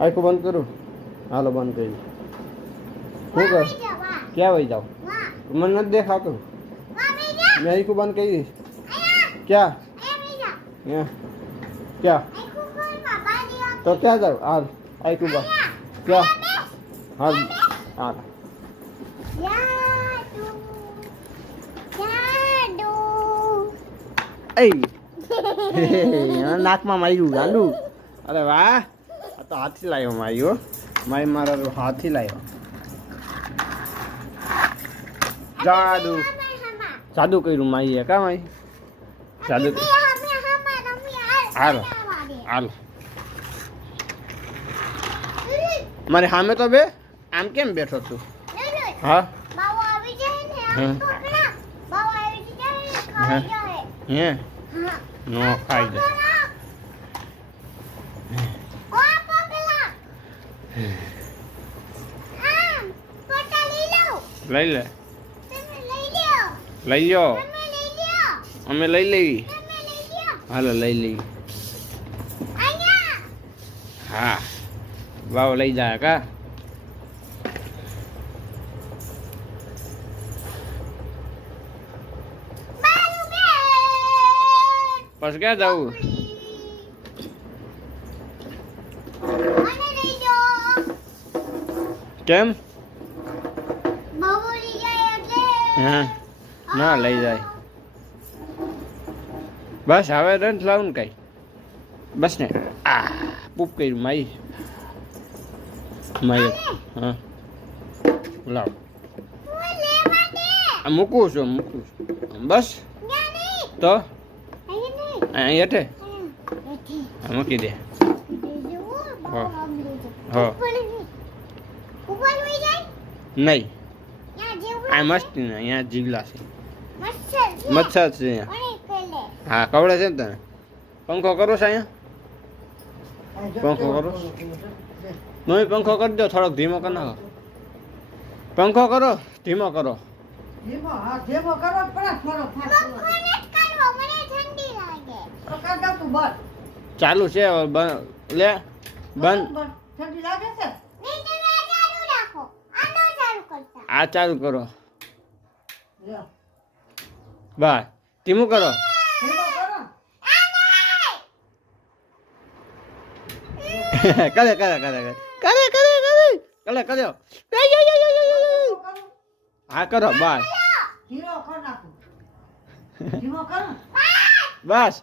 આખું બંધ કરું. હાલો બંધ કરી. શું કર? ક્યાં વહી જાવ? મને નથી દેખાતું. મેં આખું બંધ કરી દઈશ. ક્યાં? ક્યાં? તો ક્યાં જાવ? હાલ આખું બંધ. ક્યાં? હાલ હાલ. નાકમાં માર્યું ગાંડુ. અરે વાહ, આ તો હાથથી લાવ્યો માર્યો. મારા હાથથી લાવ્યો. જાદુ જાદુ કર્યું માઈએ. કા માઈ જાદુ? હાલો હાલો. મારી સામે તો બે આમ કેમ બેઠો છું? હા હે નો ખાઈ જાય. લઈ લે. લઈ લો. અમે લઈ લેવી. હાલો લઈ લેવી. હા વાવ લઈ જાય કા. પછી ક્યાં જવું? કેમ? હા ના લઈ જાય. બસ હવે રન લાવું ને કઈ. બસ ને આ પૂપ કર્યું માઈ. માઈ હા લાવ. મૂકું છું બસ. તો અહીં હેઠે મૂકી દે. નહીં આ મસ્ત ને અહીંયા જીવલા છે. મચ્છર છે અહીંયા. હા કવડે છે ને તને. પંખો કરો છે અહીંયા? પંખો કરો. મમ્મી પંખો કરી દો. થોડોક ધીમો કરી નાખો. પંખો કરો ધીમો કરો. ચાલુ છે લે બંધ. આ ચાલુ કરો. બસ ધીમું કરો. કરે કરે કરે કરે કરે કરે કર્યો. હા કરો બસ બસ.